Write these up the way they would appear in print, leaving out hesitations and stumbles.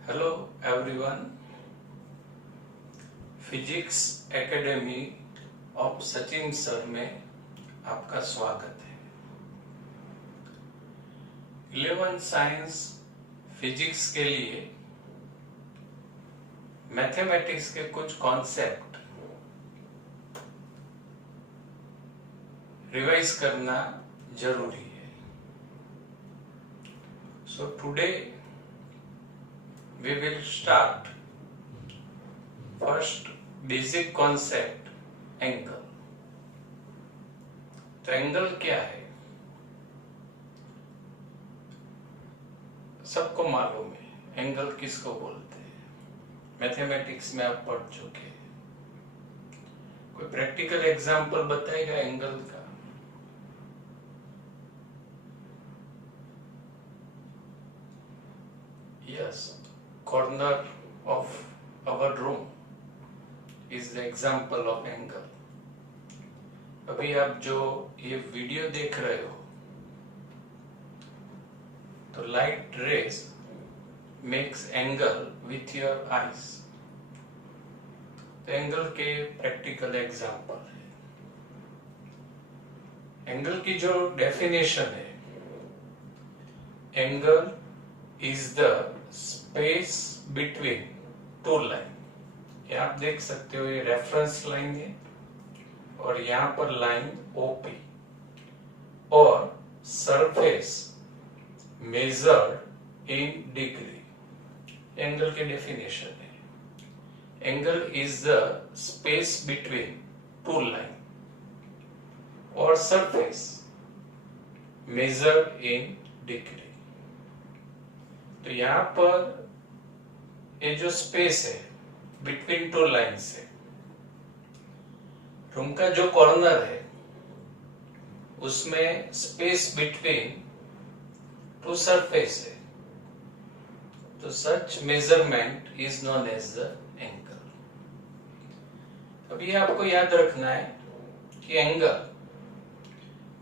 Hello everyone, physics academy of Sachin sir में आपका स्वागत है। 11 साइंस फिजिक्स के लिए मैथमेटिक्स के कुछ कॉन्सेप्ट रिवाइज करना जरूरी है। So today we will start first basic concept angle। तो एंगल क्या है सबको मालूम है। एंगल किसको बोलते हैं, मैथमेटिक्स में आप पढ़ चुके हैं। कोई प्रैक्टिकल एग्जांपल बताएगा एंगल का? Yes, corner of our room is the example of angle। अभी आप जो ये वीडियो देख रहे हो तो light rays makes angle with your eyes. तो एंगल के प्रैक्टिकल एग्जांपल है। एंगल की जो डेफिनेशन है, angle is the space between two line. ये आप देख सकते हो, ये रेफरेंस लाइन है और यहां पर लाइन ओपी और surface measured in degree. Angle की डेफिनेशन है, angle is the space between two line और सरफेस मेजर्ड इन डिग्री। तो यहां पर ये जो स्पेस है बिटवीन टू लाइन्स है, रूम का जो कॉर्नर है उसमें स्पेस बिटवीन टू सरफेस है। तो such measurement is known as the angle. अब ये आपको याद रखना है कि angle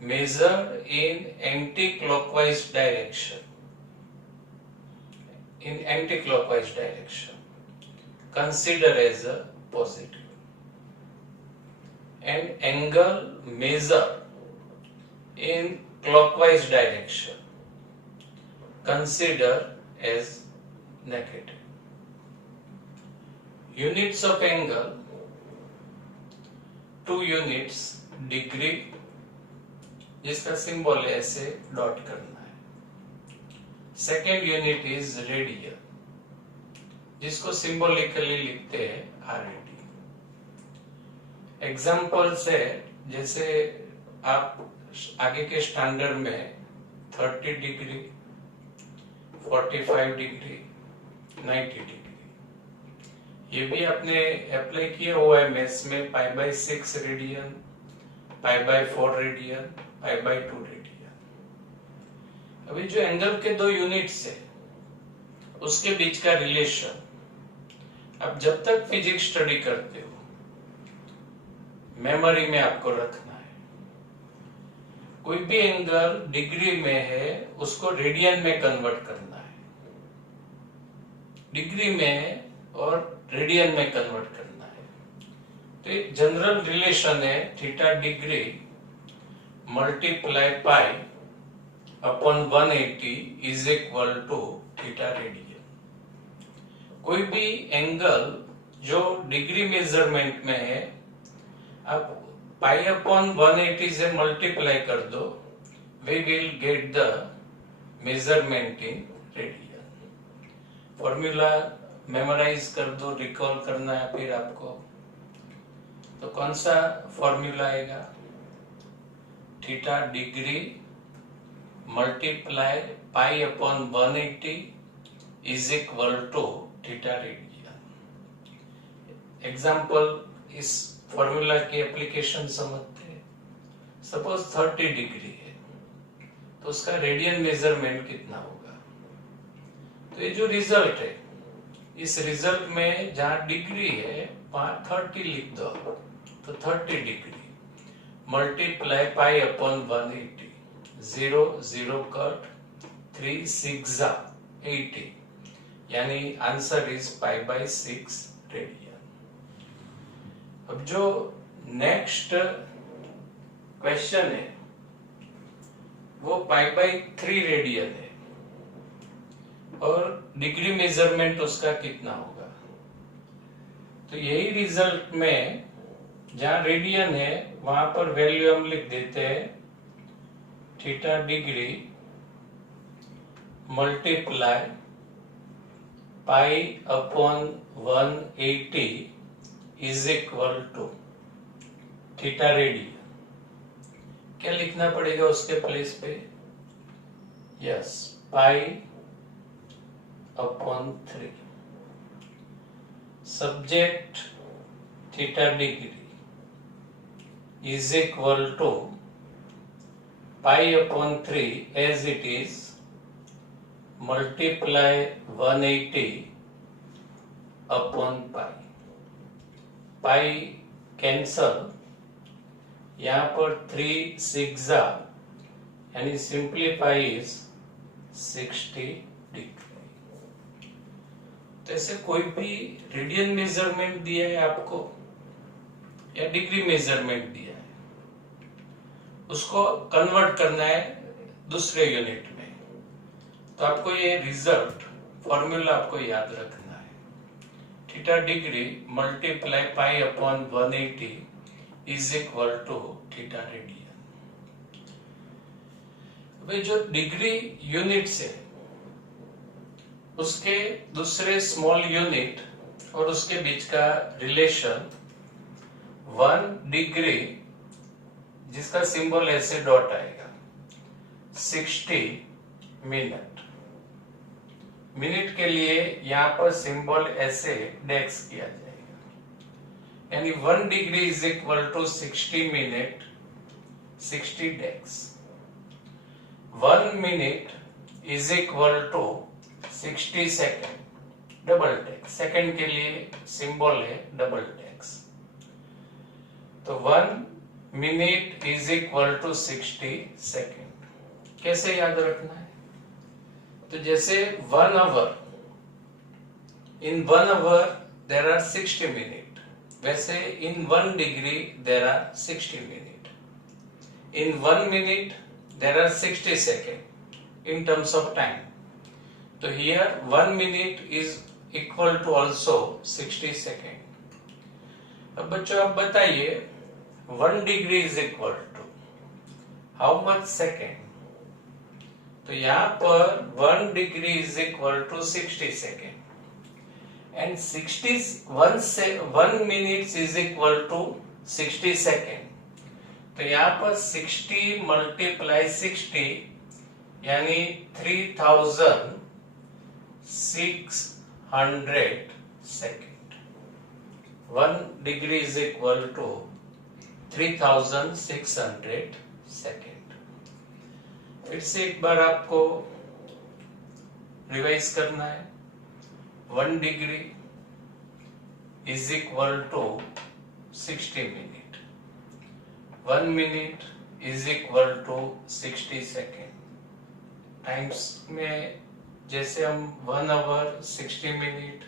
measured in anticlockwise direction, in anti-clockwise direction consider as a positive, and angle measured in clockwise direction consider as negative। Units of angle, 2 units degree, जिसका symbol ऐसे dot करना। सेकेंड यूनिट इज रेडियन, जिसको symbolically लिखते हैं RAD. Examples है, जैसे आप आगे के स्टैंडर्ड में 30 डिग्री, 45 डिग्री, 90 डिग्री, ये भी आपने अप्लाई किया हुआ है मैथ्स में। π/6 रेडियन, π/4 रेडियन, π/2 रेडियन। अभी जो एंगल के 2 यूनिट्स है उसके बीच का रिलेशन आप जब तक फिजिक्स स्टडी करते हो मेमोरी में आपको रखना है। कोई भी एंगल डिग्री में है उसको रेडियन में कन्वर्ट करना है, डिग्री में और रेडियन में कन्वर्ट करना है। तो एक जनरल रिलेशन है, theta degree multiply pi upon 180 is equal to theta radian. कोई भी एंगल जो डिग्री मेजरमेंट में है, आप पाई अपॉन 180 से मल्टीप्लाई कर दो, we will get the measurement in radian. Formula memorise कर दो, रिकॉल करना है फिर आपको। तो कौन सा फॉर्मूला आएगा? Theta degree multiply pi upon 180 is equal to theta radian. Example, इस फॉर्मूला की एप्लीकेशन समझते हैं। सपोज 30 डिग्री है तो उसका रेडियन मेजरमेंट कितना होगा? तो ये जो रिजल्ट है, इस रिजल्ट में जहां डिग्री है 30 लिख दो, तो 30 degree multiply pi upon 180, 0 0 cut, 3 6 80, यानी answer is pi by 6 radian. अब जो नेक्स्ट क्वेश्चन है वो पाई बाय 3 रेडियन है और डिग्री मेजरमेंट उसका कितना होगा। तो यही रिजल्ट में जहां रेडियन है वहां पर वैल्यू हम लिख देते हैं theta degree multiply pi upon 180 is equal to theta radian. क्या लिखना पड़ेगा उसके प्लेस पे? Yes, pi upon 3 subject theta degree is equal to pi upon 3 as it is multiply 180 upon pi। pi cancel, यहाँ पर 3 6 यानी सिंप्लीफाई इज 60 डिग्री। तो ऐसे कोई भी रेडियन मेजरमेंट दिया है आपको या डिग्री मेजरमेंट दिया है, उसको कन्वर्ट करना है दूसरे यूनिट में। तो आपको ये रिजल्ट फॉर्मूला आपको याद रखना है, theta degree multiply pi upon 180 is equal to theta radian. भाई जो डिग्री यूनिट्स है उसके दूसरे स्मॉल यूनिट और उसके बीच का रिलेशन 1 डिग्री, जिसका सिंबल ऐसे डॉट आएगा, 60 मिनट। मिनट के लिए यहां पर सिंबल ऐसे डेक्स किया जाएगा, यानी 1 degree is equal to 60 minute 60 dash. 1 minute is equal to 60 second double dash. Second के लिए सिंबल है डबल डेक्स। तो 1 minute is equal to 60 second. कैसे याद रखना है? तो जैसे 1 hour, in 1 hour there are 60 minute, वैसे in 1 degree there are 60 minute. In 1 minute there are 60 second in terms of time. तो here 1 minute is equal to also 60 second. अब बच्चों आप बताइए 1 degree is equal to how much second? तो यहां पर 1 degree is equal to 60 second and 1 minute is equal to 60 second. तो यहां पर 60 मल्टीप्लाई 60 यानी 3600 second. 1 degree is equal to 3600 second. फिर से एक बार आपको रिवाइज करना है। 1 degree is equal to 60 minute. 1 minute is equal to 60 second. Times में जैसे हम 1 आवर 60 मिनट,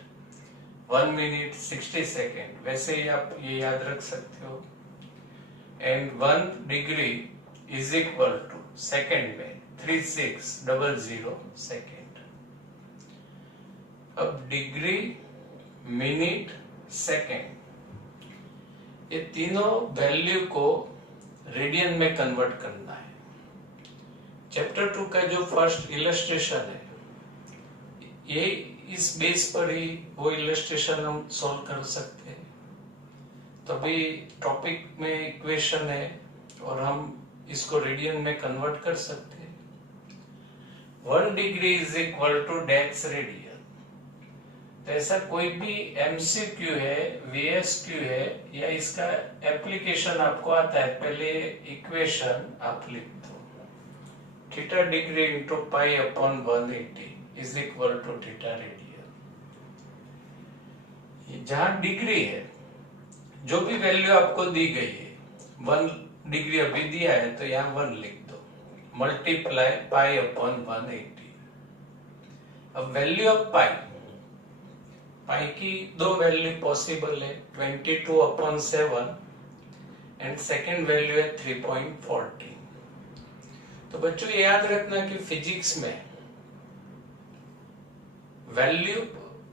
1 मिनट 60 सेकेंड, वैसे ही आप ये याद रख सकते हो। And 1 degree is equal to second में 3600 सेकेंड। अब डिग्री, मिनट, सेकेंड, ये तीनों वैल्यू को रेडियन में कन्वर्ट करना है। चैप्टर 2 का जो फर्स्ट इलस्ट्रेशन है, ये इस बेस पर ही वो इलस्ट्रेशन हम सॉल्व कर सकते हैं। तभी टॉपिक में इक्वेशन है और हम इसको रेडियन में कन्वर्ट कर सकते हैं। 1 degree is equal to desks radian. तो ऐसा कोई भी एमसीक्यू है, वीएसक्यू है या इसका एप्लीकेशन आपको आता है, पहले इक्वेशन आप लिख दो। Theta degree into pi upon 180 is equal to theta radian. जहां डिग्री है, जो भी वैल्यू आपको दी गई है, 1 डिग्री अभी दिया है तो यहाँ 1 लिख दो, मल्टीप्लाई पाई अपॉन 180। अब वैल्यू ऑफ पाई पाई की दो वैल्यू पॉसिबल है, 22/7 एंड सेकेंड वैल्यू है 3.14। तो बच्चों ये याद रखना कि फिजिक्स में value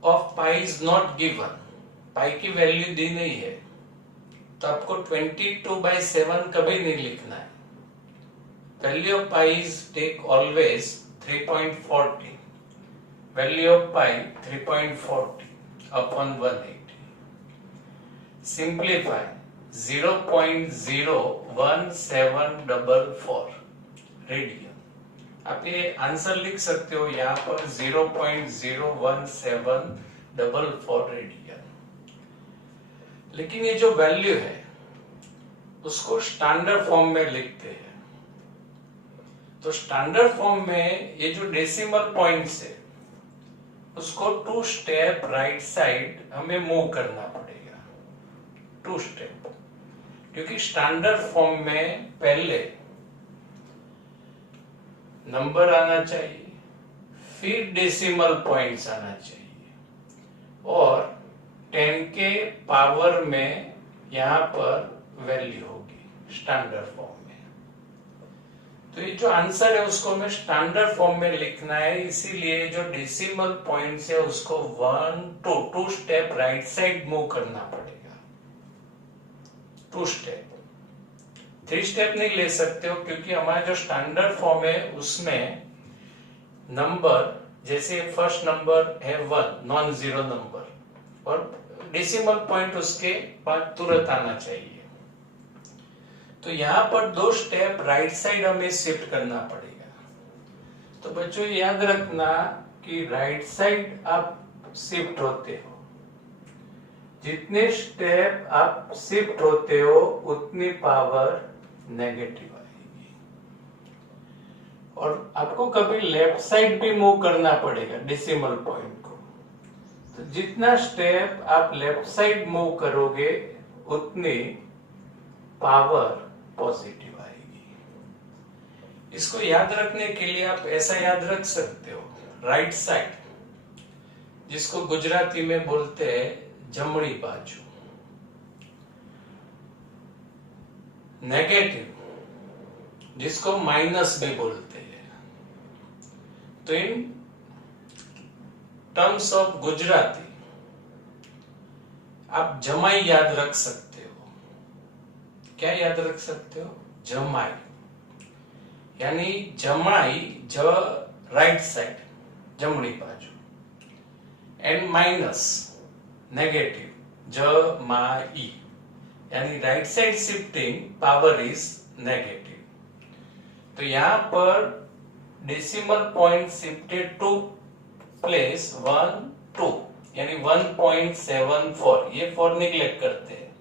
of pi is not given, pi की वैल्यू दी नहीं है, तो आपको 22/7 कभी नहीं लिखना है। Value of pi is take always 3.40, value of pi 3.40/180। Simplify 0.01744 radian. आप ये आंसर लिख सकते हो यहाँ पर 0.01744 रेडियन। लेकिन ये जो वैल्यू है उसको स्टैंडर्ड फॉर्म में लिखते हैं। तो स्टैंडर्ड फॉर्म में ये जो डेसिमल पॉइंट्स है उसको 2 स्टेप राइट साइड हमें मूव करना पड़ेगा, 2 स्टेप, क्योंकि स्टैंडर्ड फॉर्म में पहले नंबर आना चाहिए, फिर डेसिमल पॉइंट्स आना चाहिए, और 10 के पावर में यहाँ पर वैल्यू होगी स्टैंडर्ड फॉर्म में। तो ये जो आंसर है उसको हमें स्टैंडर्ड फॉर्म में लिखना है, इसीलिए जो डेसिमल पॉइंट्स है उसको 2 स्टेप राइट साइड मूव करना पड़ेगा, 2 स्टेप। 3 स्टेप नहीं ले सकते हो, क्योंकि हमारा जो स्टैंडर्ड फॉर्म है उसमें नंबर, जैसे फर्स्ट नंबर है 1 नॉन जीरो नंबर, और डेसिमल पॉइंट उसके बाद तुरंत आना चाहिए। तो यहाँ पर 2 स्टेप राइट साइड हमें शिफ्ट करना पड़ेगा। तो बच्चों याद रखना कि राइट साइड आप शिफ्ट होते हो, जितने स्टेप आप शिफ्ट होते हो उतनी पावर नेगेटिव आएगी। और आपको कभी लेफ्ट साइड भी मूव करना पड़ेगा डेसिमल पॉइंट को। तो जितना स्टेप आप लेफ्ट साइड मूव करोगे उतनी पावर पॉजिटिव आएगी। इसको याद रखने के लिए आप ऐसा याद रख सकते हो, राइट साइड जिसको गुजराती में बोलते हैं जमणी बाजू, नेगेटिव जिसको माइनस भी बोलते हैं। तो इन टर्म्स ऑफ गुजराती आप जमाई याद रख सकते हो। क्या याद रख सकते हो? जमाई, यानी जमाई राइट साइड जमणी बाजू, एंड माइनस नेगेटिव जमाई, यानी right side shifting power is negative. तो यहां पर decimal point shifted to place 1 2, यानी 1.74, ये 4 निगलेक्ट करते हैं,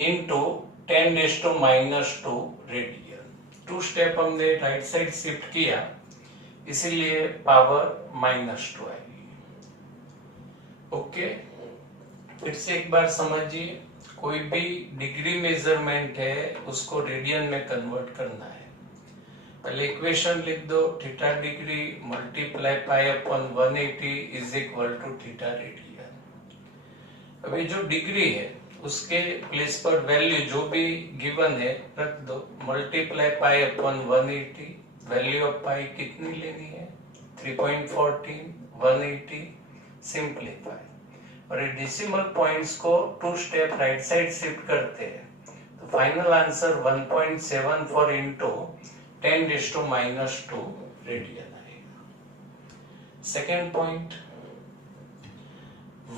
इनटू 10⁻⁻² रेडियन। 2 स्टेप हमने राइट साइड शिफ्ट किया, इसीलिए पावर -2 आएगी। ओके, फिर से एक बार समझिए, कोई भी डिग्री मेजरमेंट है उसको रेडियन में कन्वर्ट करना है। पहले इक्वेशन लिख दो, theta degree multiply π/180 is equal to theta radian. अभी जो डिग्री है उसके प्लेस पर वैल्यू जो भी गिवन है रख दो, मल्टीप्लाई π/180, वैल्यू ऑफ पाई कितनी लेनी है 3.14, 180, सिंप्लीफाई, और ये डेसिमल पॉइंट्स को 2 स्टेप राइट साइड शिफ्ट करते हैं, तो फाइनल आंसर 1.74 इंटू 10⁻² रेडियन आएगा। Second point,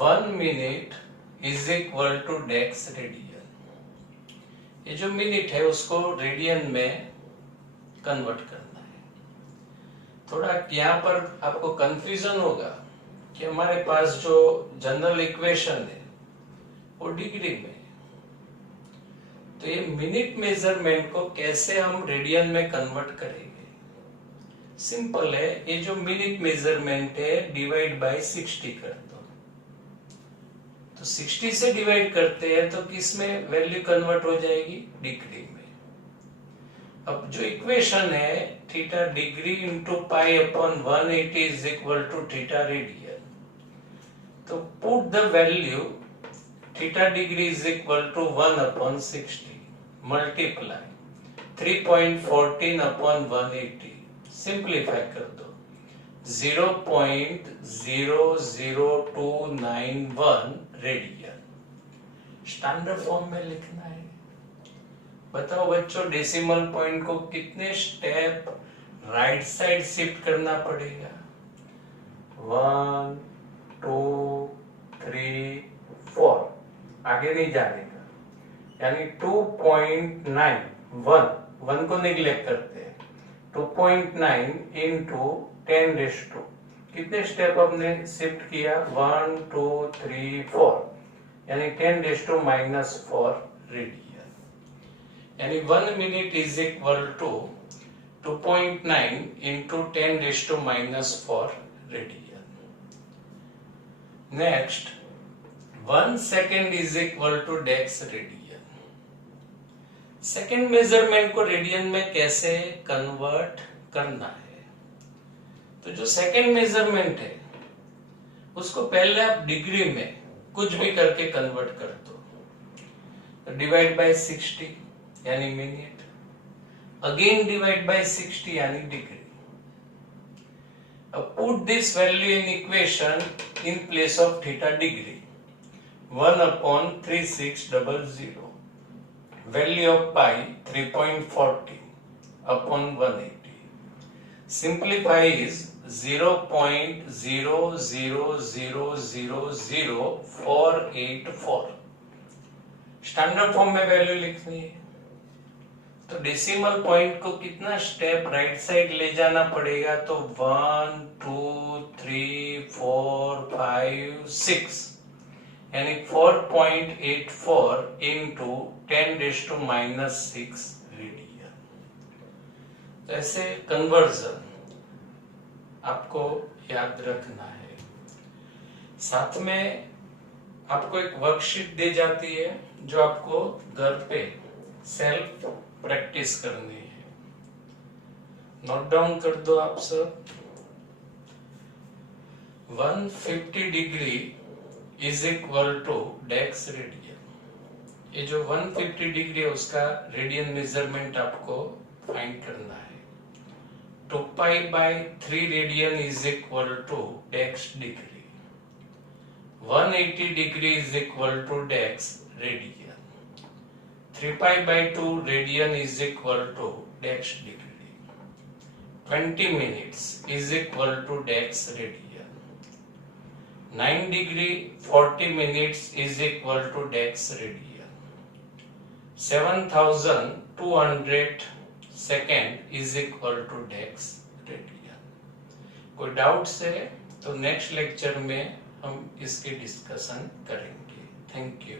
1 minute is equal to desks radian. ये जो मिनट है उसको रेडियन में कन्वर्ट करना है। थोड़ा यहाँ पर आपको कंफ्यूजन होगा कि हमारे पास जो जनरल इक्वेशन है वो डिग्री में, तो ये मिनट मेजरमेंट को कैसे हम रेडियन में कन्वर्ट करेंगे? सिंपल है, ये जो मिनट मेजरमेंट है डिवाइड बाय 60 कर दो। तो 60 से डिवाइड करते हैं तो किस में वैल्यू कन्वर्ट हो जाएगी? डिग्री में। अब जो इक्वेशन है theta degree into π/180 is equal to theta radian, तो put the value theta degree is equal to 1/60 multiply 3.14 upon 180, simplify कर दो 0.00291 रेडियन। स्टैंडर्ड फॉर्म में लिखना है। बताओ बच्चों, डेसिमल पॉइंट को कितने स्टेप राइट साइड शिफ्ट करना पड़ेगा? 1 2 3 4, आगे नहीं जाएगा, यानी 2.9 1 को निगलेक्ट करते हैं। 2.9 इंटू 10⁻², कितने स्टेप हमने शिफ्ट किया? 1 2 3 4, यानी 10⁻⁻4 रेडियन। यानी 1 minute is equal to 2.9 into 10⁻⁻4 radian. Next, 1 second is equal to desks radian. Second measurement को रेडियन में कैसे कन्वर्ट करना है? तो जो सेकेंड मेजरमेंट है उसको पहले आप डिग्री में कुछ भी करके कन्वर्ट कर दो। तो डिवाइड बाय 60 यानी मिनट, अगेन डिवाइड बाय 60 यानी डिग्री। अब put this value in equation in place of theta degree. 1/3600, value of pi 3.40 upon 180. Simplify is 0.0000484। Standard form में वैल्यू लिखनी है। तो डेसिमल पॉइंट को कितना स्टेप राइट साइड ले जाना पड़ेगा? तो 1 2 3 4 5 6, यानी 4.84 इंटू 10⁻⁻6 रेडियन। ऐसे कन्वर्जन आपको याद रखना है। साथ में आपको एक वर्कशीट दी जाती है जो आपको घर पे सेल्फ प्रैक्टिस करनी है। नोट डाउन कर दो आप सब। 150 degree is equal to desks radian. ये जो 150 डिग्री है उसका रेडियन मेजरमेंट आपको फाइंड करना है। 2π/3 radian is equal to x degree. 180 degree is equal to desks radian. 3π/2 radian is equal to x degree. 20 minutes is equal to desks radian. 9 degree 40 minutes is equal to dex radian. 7200 second is equal to dex radian. कोई doubts है तो next lecture में हम इसकी discussion करेंगे। Thank you.